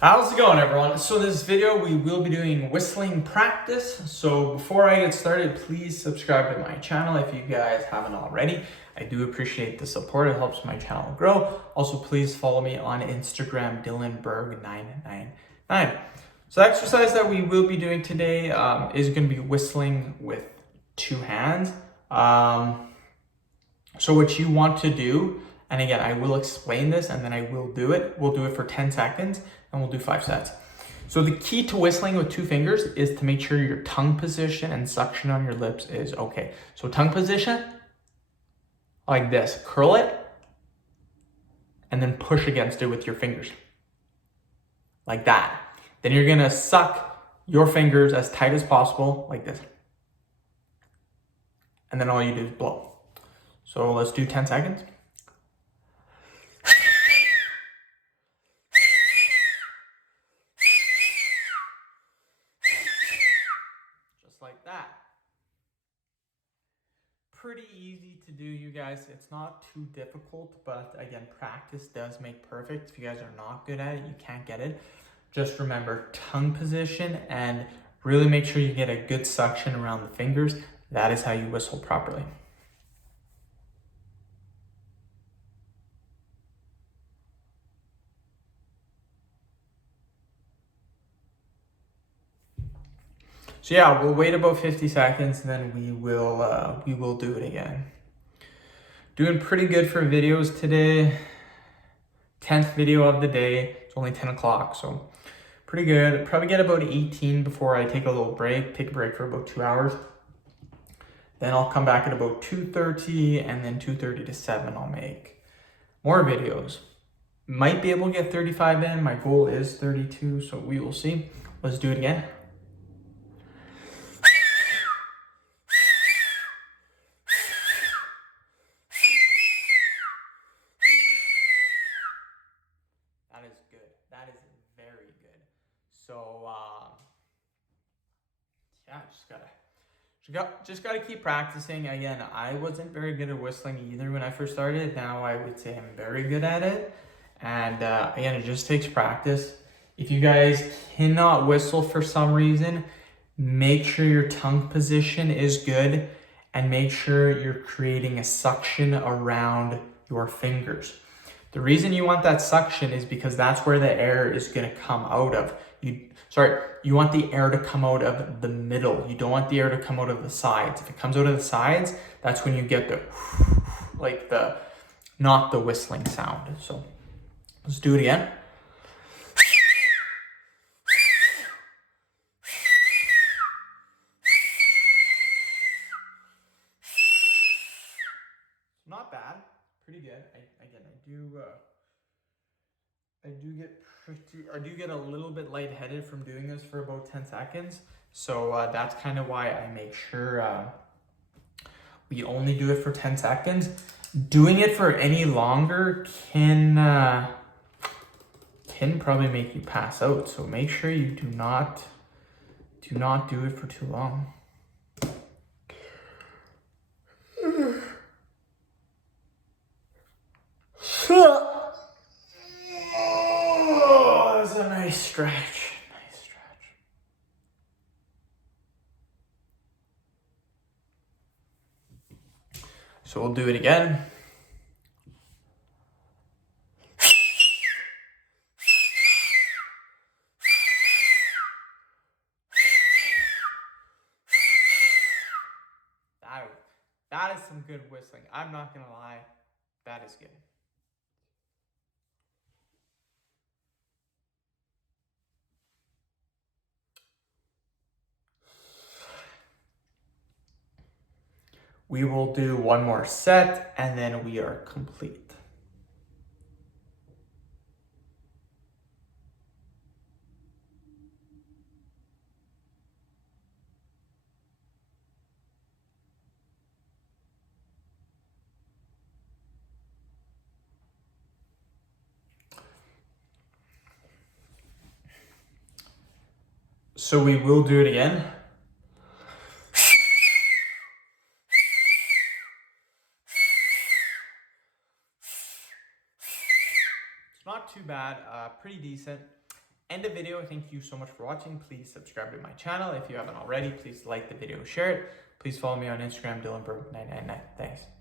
How's it going, everyone? So this video we will be doing whistling practice. So before I get started, please subscribe to my channel if you guys haven't already. I do appreciate the support. It helps my channel grow. Also, please follow me on Instagram, DylanBerg999. So the exercise that we will be doing today is going to be whistling with two hands. So what you want to do, and again, I will explain this and then I will do it. We'll do it for 10 seconds and we'll do 5 sets. So the key to whistling with two fingers is to make sure your tongue position and suction on your lips is okay. So tongue position, like this, curl it, and then push against it with your fingers, like that. Then you're gonna suck your fingers as tight as possible, like this. And then all you do is blow. So let's do 10 seconds. Just like that. Pretty easy to do, you guys. It's not too difficult, but again, practice does make perfect. If you guys are not good at it, you can't get it. Just remember tongue position and really make sure you get a good suction around the fingers. That is how you whistle properly. So yeah, we'll wait about 50 seconds and then we will do it again. Doing pretty good for videos today. 10th video of the day. It's only 10 o'clock, so pretty good. Probably get about 18 before I take a little break. Take a break for about 2 hours. Then I'll come back at about 2:30, and then 2:30 to 7 I'll make more videos. Might be able to get 35 in. My goal is 32, so we will see. Let's do it again. That is good. That is very good. So yeah, just gotta keep practicing. Again, I wasn't very good at whistling either when I first started. Now I would say I'm very good at it. And again, it just takes practice. If you guys cannot whistle for some reason, make sure your tongue position is good and make sure you're creating a suction around your fingers. The reason you want that suction is because that's where the air is going to come out of. You want the air to come out of the middle. You don't want the air to come out of the sides. If it comes out of the sides, that's when you get the, like the, not the whistling sound. So let's do it again. Not bad, pretty good. I do get a little bit lightheaded from doing this for about 10 seconds. So that's kind of why I make sure we only do it for 10 seconds. Doing it for any longer can probably make you pass out. So make sure you do not do it for too long. Oh, that's a nice stretch. So we'll do it again. That is some good whistling. I'm not gonna lie, that is good. We will do one more set and then we are complete. So we will do it again. It's not too bad, pretty decent. end the video. Thank you so much for watching. Please subscribe to my channel if you haven't already. Please like the video, share it. Please follow me on Instagram, DylanBurke999. Thanks.